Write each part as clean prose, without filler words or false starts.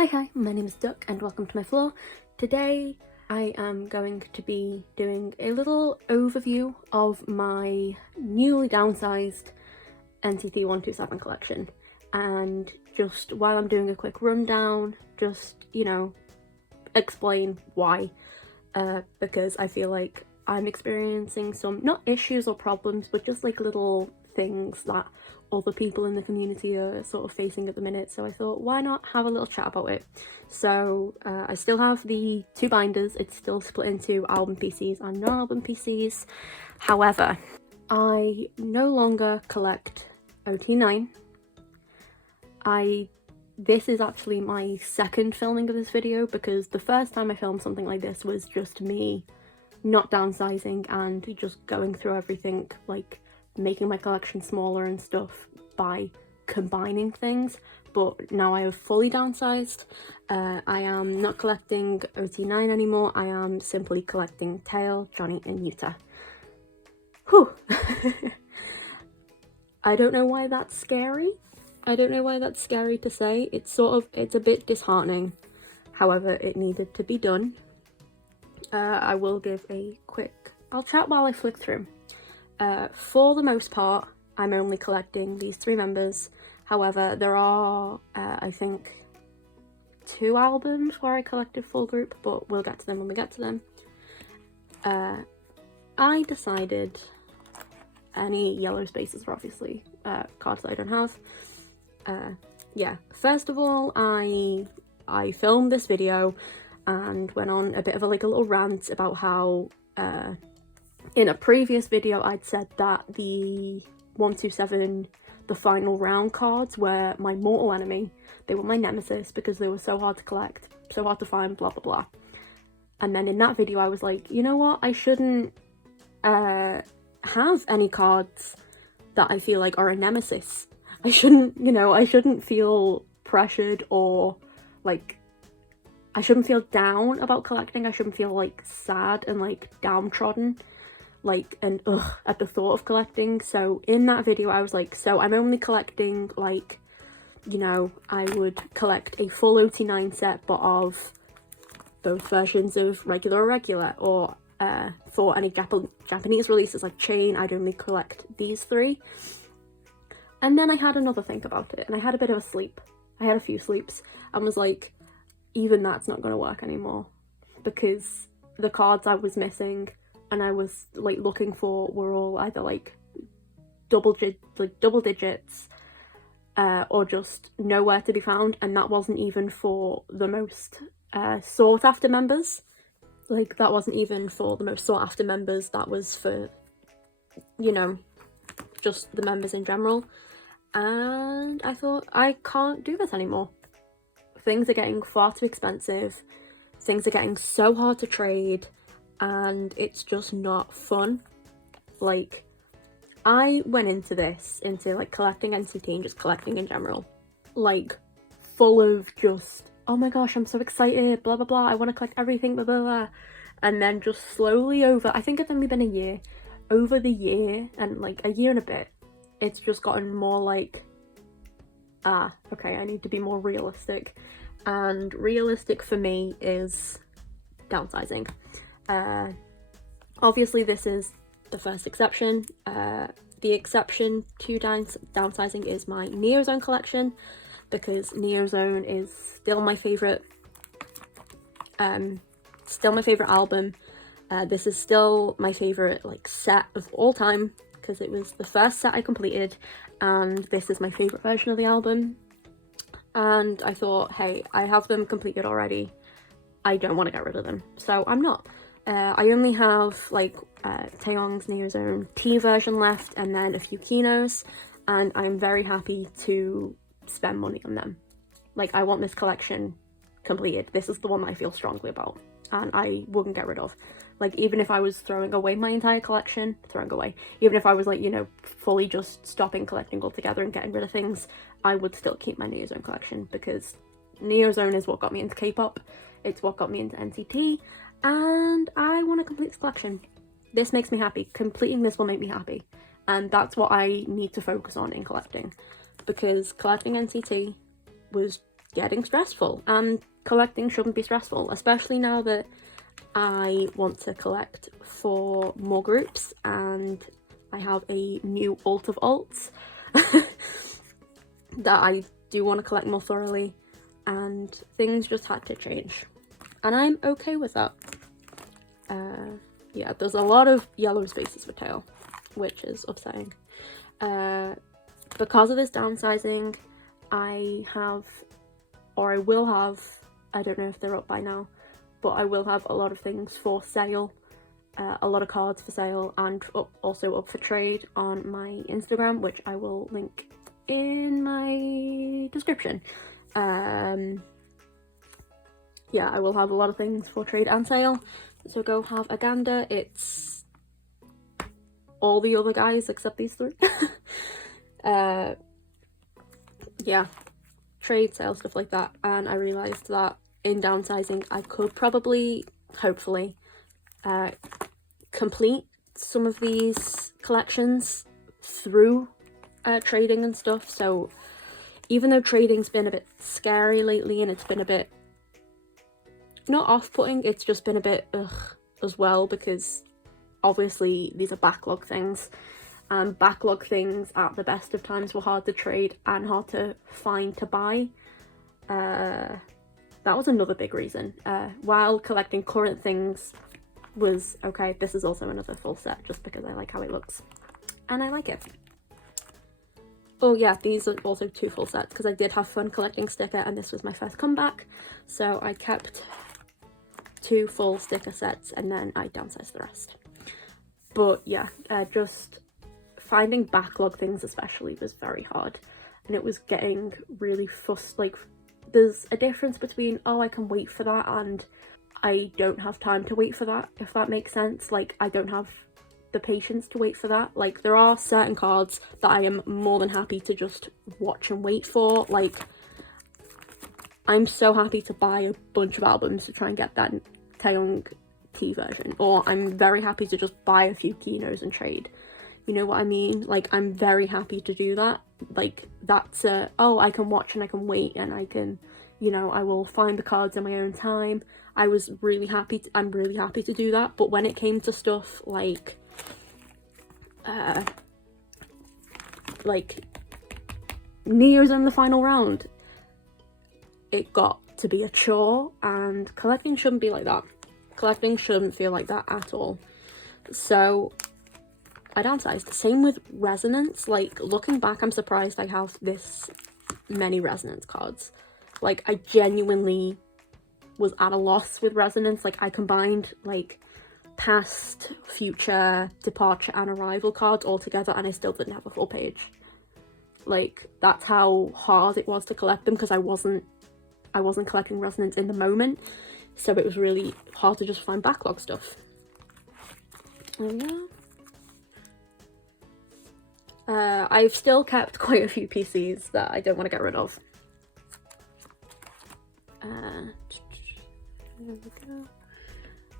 Hi, my name is Duck and welcome to my floor. Today I am going to be doing a little overview of my newly downsized NCT 127 collection, and just while I'm doing a quick rundown, just, explain why, because I feel like I'm experiencing some, not issues or problems, but just like little things that other people in the community are sort of facing at the minute, so I thought why not have a little chat about it. So I still have the two binders. It's still split into album PCs and non-album PCs. However, I no longer collect OT9. This is actually my second filming of this video, because the first time I filmed something like this was just me not downsizing and just going through everything, like making my collection smaller and stuff by combining things. But now I have fully downsized. I am not collecting OT9 anymore. I am simply collecting Tail, Johnny and Yuta. Whew. I don't know why that's scary. I don't know why that's scary to say. It's a bit disheartening. However, it needed to be done. I will give a quick, I'll chat while I flick through. For the most part, I'm only collecting these three members. However, there are, I think, 2 albums where I collected full group, but we'll get to them when we get to them. I decided, any yellow spaces are obviously cards that I don't have. Yeah, first of all, I filmed this video and went on a bit of a little rant about how, in a previous video, I'd said that the 127, the final round cards, were my mortal enemy. They were my nemesis because they were so hard to collect, so hard to find, blah blah blah. And then in that video I was like, you know what, I shouldn't have any cards that I feel like are a nemesis. I shouldn't, I shouldn't feel pressured, or like, I shouldn't feel down about collecting. I shouldn't feel like sad and like downtrodden, like, and ugh at the thought of collecting. So in that video I was like, so I'm only collecting, like, I would collect a full OT9 set, but of both versions of regular or regular, or for any Japanese releases like Chain, I'd only collect these 3. And then I had another think about it, and I had a bit of a sleep. I had a few sleeps and was like, even that's not going to work anymore, because the cards I was missing and I was like looking for were all either like double digits or just nowhere to be found, and that wasn't even for the most sought after members. Like, that wasn't even for the most sought after members, that was for, just the members in general. And I thought, I can't do this anymore. Things are getting far too expensive, things are getting so hard to trade, and it's just not fun. Like, I went into like collecting NCT and just collecting in general, like, full of just, oh my gosh, I'm so excited, blah blah blah, I want to collect everything, blah blah blah. And then just slowly I think it's only been over the year, and like a year and a bit, it's just gotten more like, okay, I need to be more realistic. And realistic for me is downsizing. Obviously this is the first exception. The exception to downsizing is my Neozone collection, because Neozone is still my favourite album. This is still my favourite like set of all time, because it was the first set I completed, and this is my favourite version of the album. And I thought, hey, I have them completed already, I don't want to get rid of them, so I'm not. I only have like Taeyong's Neozone T version left, and then a few Kinos, and I'm very happy to spend money on them. Like, I want this collection completed. This is the one that I feel strongly about, and I wouldn't get rid of. Like, even if I was throwing away my entire collection, even if I was like, fully just stopping collecting altogether and getting rid of things, I would still keep my Neozone collection, because Neozone is what got me into K-pop, it's what got me into NCT, and I want to complete this collection. This makes me happy. Completing this will make me happy, and that's what I need to focus on in collecting, because collecting NCT was getting stressful, and collecting shouldn't be stressful, especially now that I want to collect for more groups and I have a new alt of alts that I do want to collect more thoroughly, and things just had to change, and I'm okay with that. Yeah, there's a lot of yellow spaces for tail, which is upsetting. Because of this downsizing, I have, or I will have, I don't know if they're up by now, but I will have a lot of things for sale, a lot of cards for sale, and also up for trade on my Instagram, which I will link in my description. Yeah, I will have a lot of things for trade and sale, so go have a gander. It's all the other guys except these three. Yeah, trade, sale, stuff like that. And I realised that in downsizing I could probably, hopefully, complete some of these collections through trading and stuff. So even though trading's been a bit scary lately and it's been a bit, not off-putting, it's just been a bit ugh as well, because obviously these are backlog things, and backlog things at the best of times were hard to trade and hard to find to buy. That was another big reason. While collecting current things was okay, this is also another full set just because I like how it looks and I like it. Oh yeah, these are also 2 full sets because I did have fun collecting sticker and this was my first comeback, so I kept 2 full sticker sets and then I downsized the rest. But yeah, just finding backlog things especially was very hard, and it was getting really fussed. Like, there's a difference between, oh, I can wait for that, and I don't have time to wait for that, if that makes sense. Like, I don't have the patience to wait for that. Like, there are certain cards that I am more than happy to just watch and wait for. Like, I'm so happy to buy a bunch of albums to try and get that Taeyong T version, or I'm very happy to just buy a few Kinos and trade. You know what I mean? Like, I'm very happy to do that. Like, that's oh, I can watch and I can wait and I can, you know, I will find the cards in my own time. I was really happy I'm really happy to do that. But when it came to stuff like Neo's in the final round, it got to be a chore, and collecting shouldn't be like that. Collecting shouldn't feel like that at all. So I downsized. Same with resonance. Like, looking back, I'm surprised I have this many resonance cards. Like, I genuinely was at a loss with resonance. Like, I combined like past, future, departure and arrival cards all together and I still didn't have a full page. Like, that's how hard it was to collect them, because I wasn't collecting resonance in the moment, so it was really hard to just find backlog stuff. And yeah, I've still kept quite a few PCs that I don't want to get rid of. There we go.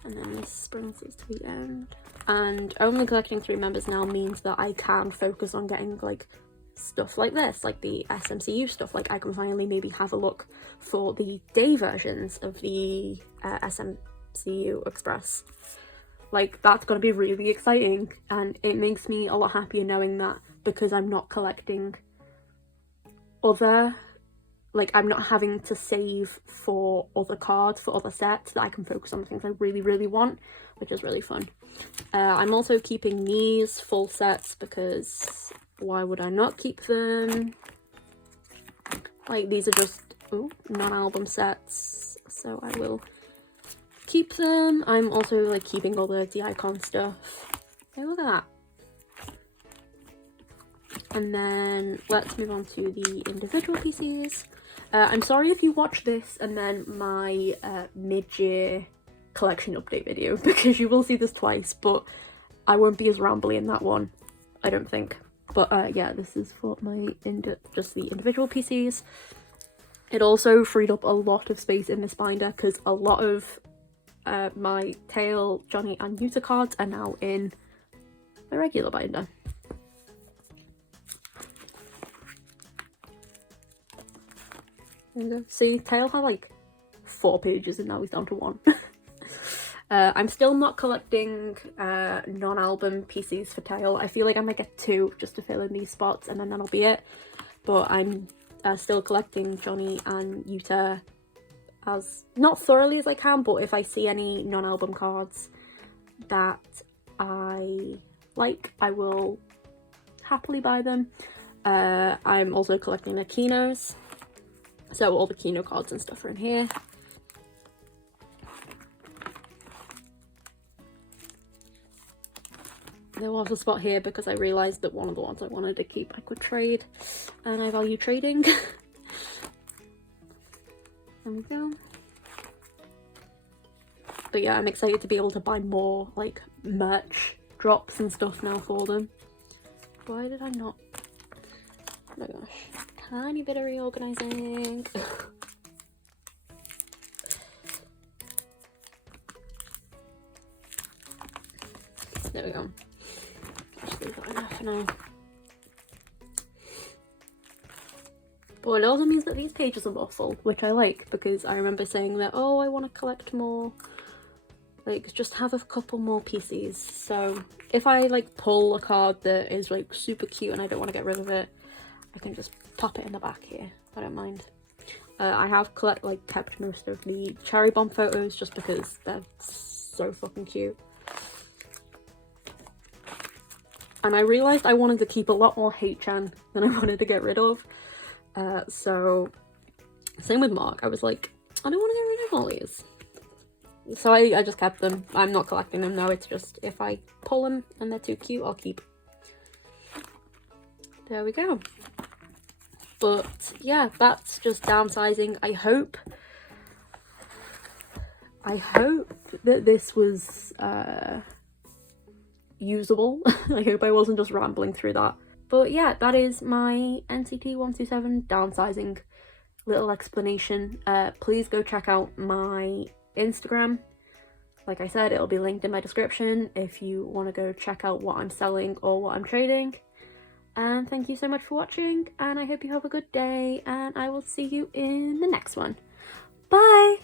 And then this brings us to the end. And only collecting 3 members now means that I can focus on getting like stuff like this, like the SMCU stuff. Like, I can finally maybe have a look for the day versions of the SMCU Express. Like, that's gonna be really exciting, and it makes me a lot happier knowing that, because I'm not collecting other, like, I'm not having to save for other cards, for other sets, that I can focus on the things I really, really want, which is really fun. I'm also keeping these full sets because why would I not keep them? Like, these are just non-album sets, so I will keep them. I'm also like keeping all the D-Icon stuff. Hey, look at that. And then let's move on to the individual PCs. I'm sorry if you watch this and then my mid-year collection update video, because you will see this twice, but I won't be as rambly in that one, I don't think. But yeah, this is for my just the individual PCs. It also freed up a lot of space in this binder, because a lot of my Tail, Johnny and Yuta cards are now in a regular binder. There we go. See, Tail had like 4 pages and now he's down to 1. I'm still not collecting non-album PCs for Tail. I feel like I might get 2 just to fill in these spots and then that'll be it. But I'm still collecting Johnny and Yuta as not thoroughly as I can, but if I see any non-album cards that I like, I will happily buy them. I'm also collecting the Kinos, so all the Kino cards and stuff are in here. There was a spot here because I realised that one of the ones I wanted to keep I could trade, and I value trading. There we go. But yeah, I'm excited to be able to buy more like merch drops and stuff now for them. Why did I not? Oh my gosh, tiny bit of reorganizing. There we go. Just leave that enough for now. But it also means that these pages are more full, which I like, because I remember saying that, oh, I want to collect more, like, just have a couple more PCs. So if I, like, pull a card that is, like, super cute and I don't want to get rid of it, I can just pop it in the back here. I don't mind. I have kept most of the cherry bomb photos just because they're so fucking cute. And I realised I wanted to keep a lot more H-Chan than I wanted to get rid of. So same with Mark. I was like, I don't want to get rid of all these. So I just kept them. I'm not collecting them now. It's just if I pull them and they're too cute, I'll keep. There we go. But yeah, that's just downsizing. I hope that this was usable. I hope I wasn't just rambling through that. But yeah, that is my NCT 127 downsizing little explanation. Please go check out my Instagram. Like I said, it'll be linked in my description if you want to go check out what I'm selling or what I'm trading. And thank you so much for watching, and I hope you have a good day, and I will see you in the next one. Bye!